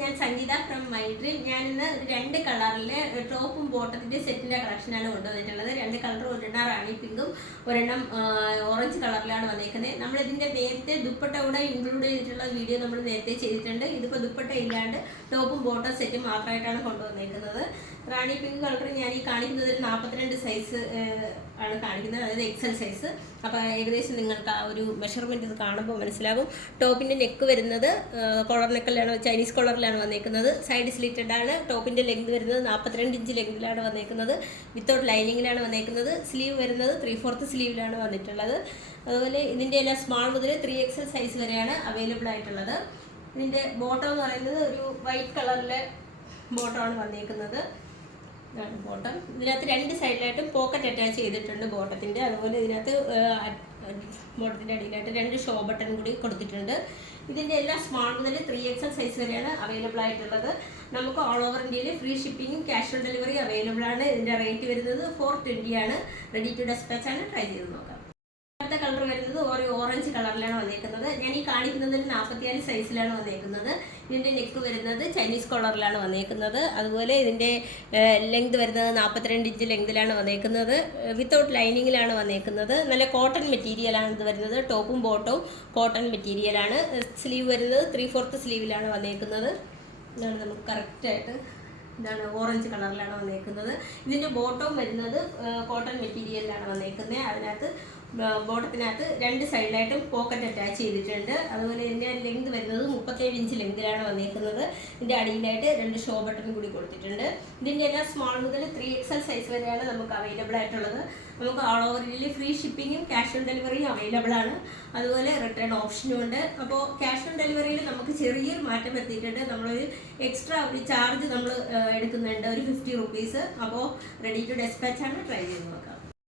ഞാൻ സംഗീത ഫ്രം മൈഡ്രിൽ ഞാൻ ഇന്ന് രണ്ട് കളറിലെ ടോപ്പും ബോട്ടത്തിന്റെ സെറ്റിന്റെ കളക്ഷനാണ് കൊണ്ടുവന്നിട്ടുള്ളത്. രണ്ട് കളർ ഒരെണ്ണം റാണി പിങ്കും ഒരെണ്ണം ഓറഞ്ച് കളറിലാണ് വന്നേക്കുന്നത് നമ്മൾ ഇതിന്റെ നേരത്തെ ദുപ്പട്ട കൂടെ ഇൻക്ലൂഡ് ചെയ്തിട്ടുള്ള വീഡിയോ നമ്മൾ നേരത്തെ ചെയ്തിട്ടുണ്ട്. ഇതിപ്പോൾ ദുപ്പട്ട ഇല്ലാണ്ട് ടോപ്പും ബോട്ടം സെറ്റും മാത്രമായിട്ടാണ് കൊണ്ടുവന്നേക്കുന്നത്. റാണി പിങ്ക് കളർ ഞാൻ ഈ കാണിക്കുന്നത് ഒരു നാൽപ്പത്തിരണ്ട് സൈസ് ആണ് കാണിക്കുന്നത്. അതായത് എക്സൽ സൈസ് അപ്പോൾ ഏകദേശം നിങ്ങൾക്ക് ആ ഒരു മെഷർമെന്റ് ഇത് കാണുമ്പോൾ മനസ്സിലാകും. ടോപ്പിന്റെ നെക്ക് വരുന്നത് കോളർ നെക്കിലാണ് ചൈനീസ് കോളറിലാണ് വന്നേക്കുന്നത്. സൈഡ് സ്ലിറ്റഡ് ആണ് ടോപ്പിന്റെ ലെങ്ത് വരുന്നത് നാൽപ്പത്തിരണ്ട് ഇഞ്ച് ലെങ്തിലാണ് വന്നേക്കുന്നത്. വിത്തൗട്ട് ലൈനിങ്ങിലാണ് വന്നേക്കുന്നത്. സ്ലീവ് വരുന്നത് ത്രീ ഫോർത്ത് സ്ലീവിലാണ് വന്നിട്ടുള്ളത്. അതുപോലെ ഇതിന്റെ എല്ലാം സ്മാൾ മുതൽ ത്രീ എക്സൽ സൈസ് വരെയാണ് അവൈലബിൾ ആയിട്ടുള്ളത്. ഇതിന്റെ ബോട്ടം എന്ന് പറയുന്നത് ഒരു വൈറ്റ് കളറിലെ ബോട്ടമാണ് വന്നേക്കുന്നത്. ബോട്ടം. ഇതിനകത്ത് രണ്ട് സൈഡിലായിട്ടും പോക്കറ്റ് അറ്റാച്ച് ചെയ്തിട്ടുണ്ട് ബോട്ടത്തിന്റെ. അതുപോലെ ഇതിനകത്ത് ബോട്ടത്തിന്റെ അടിയിലായിട്ട് രണ്ട് ഷോ ബട്ടൺ കൂടി കൊടുത്തിട്ടുണ്ട്. ഇതിന്റെ എല്ലാം സ്മാൾ മുതൽ ത്രീ എക്സൽ സൈസ് വരെയാണ് അവൈലബിൾ ആയിട്ടുള്ളത്. നമുക്ക് ഓൾ ഓവർ ഇന്ത്യയിൽ ഫ്രീ ഷിപ്പിംഗും ക്യാഷ് ഓൺ ഡെലിവറി അവൈലബിൾ ആണ്. ഇതിന്റെ റേറ്റ് വരുന്നത് ഫോർ ട്വന്റി ആണ്. റെഡി ടു ഡെസ്പാച്ച് ആണ്. ട്രൈ ചെയ്ത് നോക്കാം. അടുത്ത കളർ വരുന്നത് ഒരു ഓറഞ്ച് കളറിലാണ് വന്നേക്കുന്നത്. ഞാൻ ഈ കാണിക്കുന്നത് ഒരു നാൽപ്പത്തിയാൽ സൈസിലാണ് വന്നേക്കുന്നത്. ഇതിന്റെ നെക്ക് വരുന്നത് ചൈനീസ് കളറിലാണ് വന്നേക്കുന്നത്. അതുപോലെ ഇതിന്റെ ലെങ്ത് വരുന്നത് നാൽപ്പത്തിരണ്ട് ഇഞ്ച് ലെങ്തിലാണ് വന്നേക്കുന്നത്. വിത്തൗട്ട് ലൈനിങ്ങിലാണ് വന്നേക്കുന്നത്. നല്ല കോട്ടൺ മെറ്റീരിയലാണ് ഇത് വരുന്നത്. ടോപ്പും ബോട്ടവും കോട്ടൺ മെറ്റീരിയലാണ് സ്ലീവ് വരുന്നത് ത്രീ ഫോർത്ത് സ്ലീവിലാണ് വന്നേക്കുന്നത്. ഇതാണ് നമുക്ക് കറക്റ്റായിട്ട് ഇതാണ് ഓറഞ്ച് കളറിലാണ് വന്നേക്കുന്നത്. ഇതിന്റെ ബോട്ടം വരുന്നത് കോട്ടൺ മെറ്റീരിയലിലാണ് വന്നേക്കുന്നത്. അതിനകത്ത് ബോട്ടത്തിനകത്ത് രണ്ട് സൈഡിലായിട്ടും പോക്കറ്റ് അറ്റാച്ച് ചെയ്തിട്ടുണ്ട്. അതുപോലെ ഇതിന്റെ ലെങ്ത് വരുന്നത് മുപ്പത്തേഴ് ഇഞ്ച് ലെങ്തിലാണ് വന്നേക്കുന്നത് ഇതിന്റെ അടിയിലായിട്ട് രണ്ട് ഷോ ബട്ടൺ കൂടി കൊടുത്തിട്ടുണ്ട്. ഇതിന്റെ എല്ലാം സ്മാൾ മുതൽ ത്രീ എക്സൽ സൈസ് വരെയാണ് നമുക്ക് അവൈലബിൾ ആയിട്ടുള്ളത്. നമുക്ക് ഓൾ ഓവർ ഫ്രീ ഷിപ്പിങ്ങും ക്യാഷ് ഓൺ ഡെലിവറിയും അവൈലബിൾ ആണ്. അതുപോലെ റിട്ടേൺ ഓപ്ഷനും ഉണ്ട്. അപ്പോൾ ക്യാഷ് ഓൺ ഡെലിവറിയിൽ നമുക്ക് ചെറിയൊരു മാറ്റം വരുത്തിയിട്ടുണ്ട്. നമ്മളൊരു എക്സ്ട്രാ ഒരു ചാർജ് നമ്മൾ എടുക്കുന്നുണ്ട്. ഒരു ഫിഫ്റ്റി റുപ്പീസ് അപ്പോൾ റെഡി ടു ഡെസ്പാച്ച് ആണ് ട്രൈ ചെയ്ത് നോക്കാം.